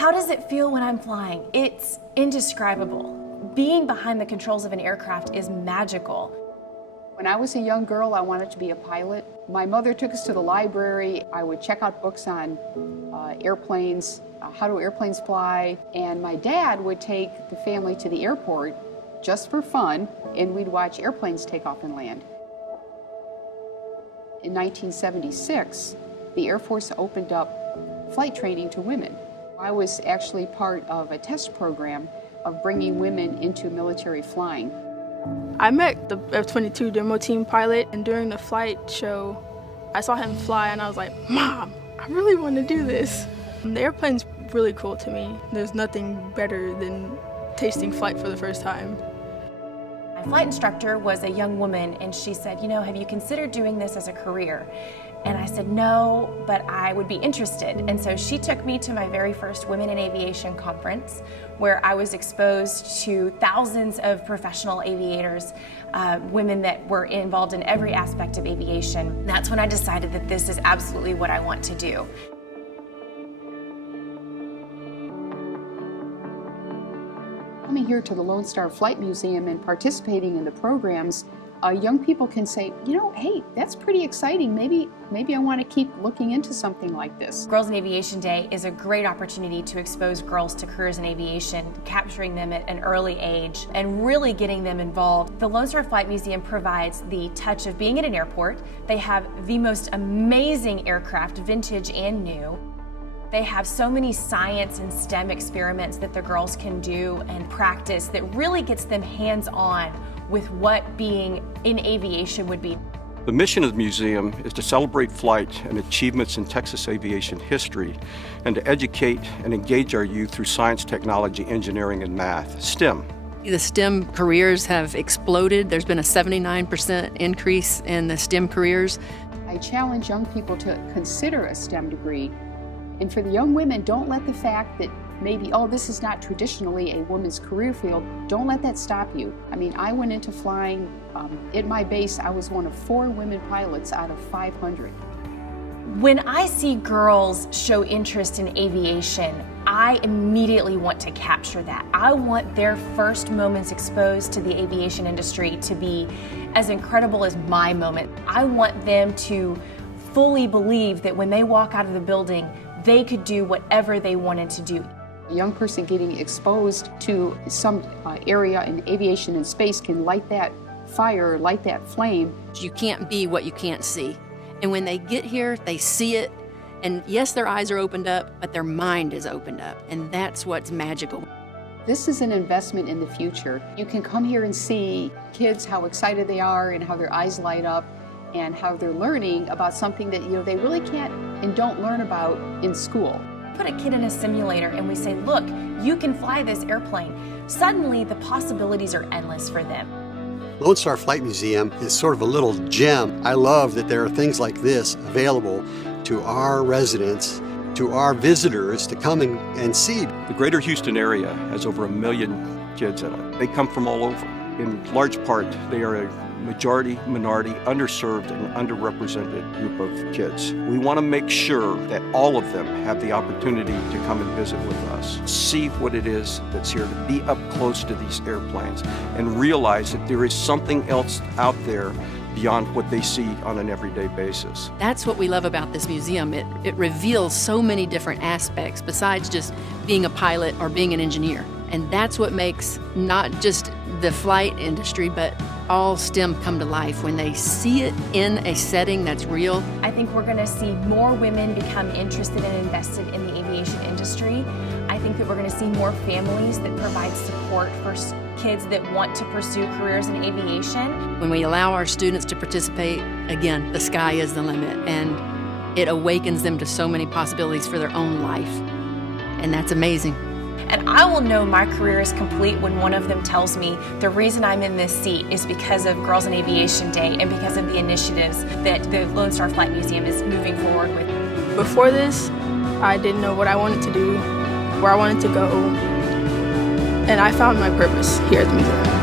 How does it feel when I'm flying? It's indescribable. Being behind the controls of an aircraft is magical. When I was a young girl, I wanted to be a pilot. My mother took us to the library. I would check out books on airplanes, how do airplanes fly, and my dad would take the family to the airport just for fun, and we'd watch airplanes take off and land. In 1976, the Air Force opened up flight training to women. I was actually part of a test program of bringing women into military flying. I met the F-22 demo team pilot, and during the flight show, I saw him fly and I was like, Mom, I really want to do this. And the airplane's really cool to me. There's nothing better than tasting flight for the first time. My flight instructor was a young woman, and she said, have you considered doing this as a career? And I said, no, but I would be interested. And so she took me to my very first Women in Aviation conference, where I was exposed to thousands of professional aviators, women that were involved in every aspect of aviation. That's when I decided that this is absolutely what I want to do. Coming here to the Lone Star Flight Museum and participating in the programs, young people can say, hey, that's pretty exciting. Maybe I want to keep looking into something like this. Girls in Aviation Day is a great opportunity to expose girls to careers in aviation, capturing them at an early age and really getting them involved. The Lone Star Flight Museum provides the touch of being at an airport. They have the most amazing aircraft, vintage and new. They have so many science and STEM experiments that the girls can do and practice that really gets them hands-on with what being in aviation would be. The mission of the museum is to celebrate flight and achievements in Texas aviation history and to educate and engage our youth through science, technology, engineering, and math, STEM. The STEM careers have exploded. There's been a 79% increase in the STEM careers. I challenge young people to consider a STEM degree. And for the young women, don't let the fact that maybe, this is not traditionally a woman's career field, don't let that stop you. I went into flying, at my base, I was one of 4 women pilots out of 500. When I see girls show interest in aviation, I immediately want to capture that. I want their first moments exposed to the aviation industry to be as incredible as my moment. I want them to fully believe that when they walk out of the building, they could do whatever they wanted to do. A young person getting exposed to some area in aviation and space can light that fire, light that flame. You can't be what you can't see. And when they get here, they see it. And yes, their eyes are opened up, but their mind is opened up. And that's what's magical. This is an investment in the future. You can come here and see kids, how excited they are and how their eyes light up and how they're learning about something that they really can't and don't learn about in school. Put a kid in a simulator and we say, look, you can fly this airplane. Suddenly the possibilities are endless for them. Lone Star Flight Museum is sort of a little gem. I love that there are things like this available to our residents, to our visitors to come and see. The greater Houston area has over 1 million kids in it. They come from all over. In large part, they are a majority, minority, underserved, and underrepresented group of kids. We want to make sure that all of them have the opportunity to come and visit with us, see what it is that's here, to be up close to these airplanes, and realize that there is something else out there beyond what they see on an everyday basis. That's what we love about this museum. It reveals so many different aspects besides just being a pilot or being an engineer. And that's what makes not just the flight industry, but all STEM come to life when they see it in a setting that's real. I think we're going to see more women become interested and invested in the aviation industry. I think that we're going to see more families that provide support for kids that want to pursue careers in aviation. When we allow our students to participate, again, the sky is the limit, and it awakens them to so many possibilities for their own life. And that's amazing. And I will know my career is complete when one of them tells me the reason I'm in this seat is because of Girls in Aviation Day and because of the initiatives that the Lone Star Flight Museum is moving forward with. Before this, I didn't know what I wanted to do, where I wanted to go, and I found my purpose here at the museum.